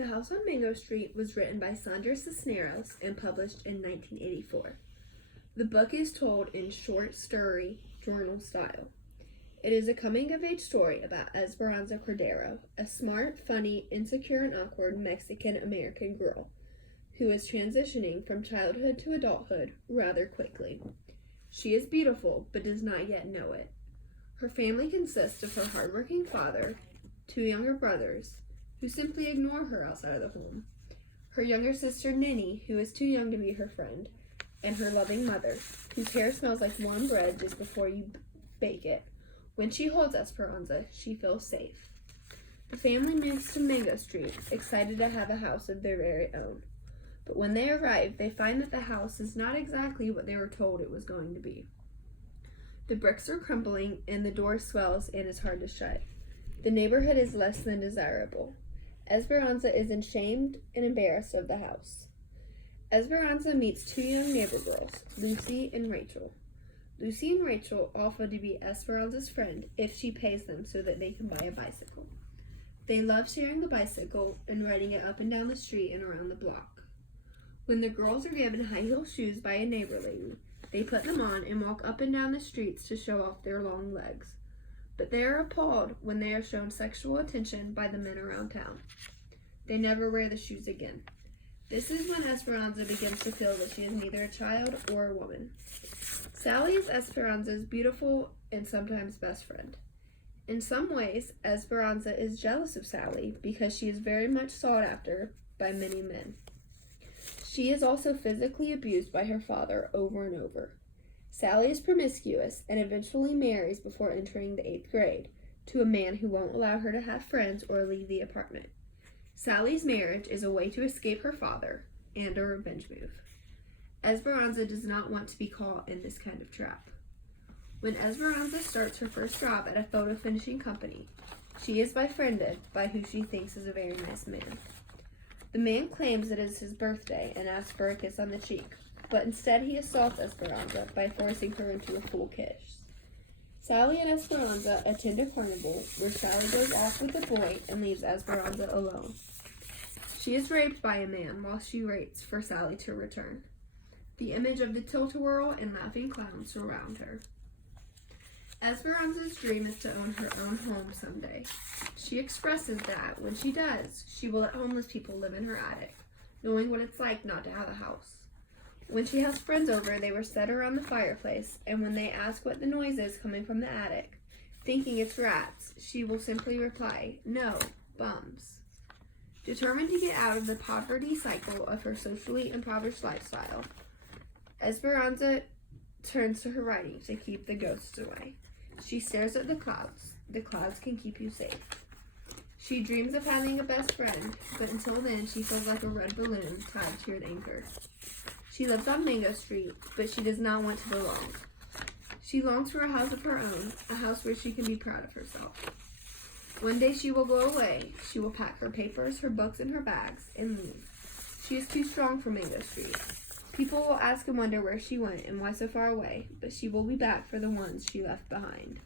The House on Mango Street was written by Sandra Cisneros and published in 1984. The book is told in short story journal style. It is a coming-of-age story about Esperanza Cordero, a smart, funny, insecure, and awkward Mexican-American girl who is transitioning from childhood to adulthood rather quickly. She is beautiful, but does not yet know it. Her family consists of her hardworking father, 2 younger brothers, who simply ignore her outside of the home, her younger sister Ninny, who is too young to be her friend, and her loving mother, whose hair smells like warm bread just before you bake it. When she holds Esperanza, she feels safe. The family moves to Mango Street, excited to have a house of their very own. But when they arrive, they find that the house is not exactly what they were told it was going to be. The bricks are crumbling, and the door swells and is hard to shut. The neighborhood is less than desirable. Esperanza is ashamed and embarrassed of the house. Esperanza meets 2 young neighbor girls, Lucy and Rachel. Lucy and Rachel offer to be Esperanza's friend if she pays them so that they can buy a bicycle. They love sharing the bicycle and riding it up and down the street and around the block. When the girls are given high-heel shoes by a neighbor lady, they put them on and walk up and down the streets to show off their long legs. But they are appalled when they are shown sexual attention by the men around town. They never wear the shoes again. This is when Esperanza begins to feel that she is neither a child or a woman. Sally is Esperanza's beautiful and sometimes best friend. In some ways, Esperanza is jealous of Sally because she is very much sought after by many men. She is also physically abused by her father over and over. Sally is promiscuous and eventually marries before entering the 8th grade to a man who won't allow her to have friends or leave the apartment. Sally's marriage is a way to escape her father and a revenge move. Esperanza does not want to be caught in this kind of trap. When Esperanza starts her first job at a photo finishing company, she is befriended by who she thinks is a very nice man. The man claims it is his birthday and asks for a kiss on the cheek, but instead he assaults Esperanza by forcing her into a full kiss. Sally and Esperanza attend a carnival where Sally goes off with a boy and leaves Esperanza alone. She is raped by a man while she waits for Sally to return. The image of the tilt-a-whirl and laughing clowns surround her. Esperanza's dream is to own her own home someday. She expresses that when she does, she will let homeless people live in her attic, knowing what it's like not to have a house. When she has friends over, they will sit around the fireplace, and when they ask what the noise is coming from the attic, thinking it's rats, she will simply reply, "No, bums." Determined to get out of the poverty cycle of her socially impoverished lifestyle, Esperanza turns to her writing to keep the ghosts away. She stares at the clouds. The clouds can keep you safe. She dreams of having a best friend, but until then she feels like a red balloon tied to an anchor. She lives on Mango Street, but she does not want to belong. She longs for a house of her own, a house where she can be proud of herself. One day she will go away. She will pack her papers, her books, and her bags, and leave. She is too strong for Mango Street. People will ask and wonder where she went and why so far away, but she will be back for the ones she left behind.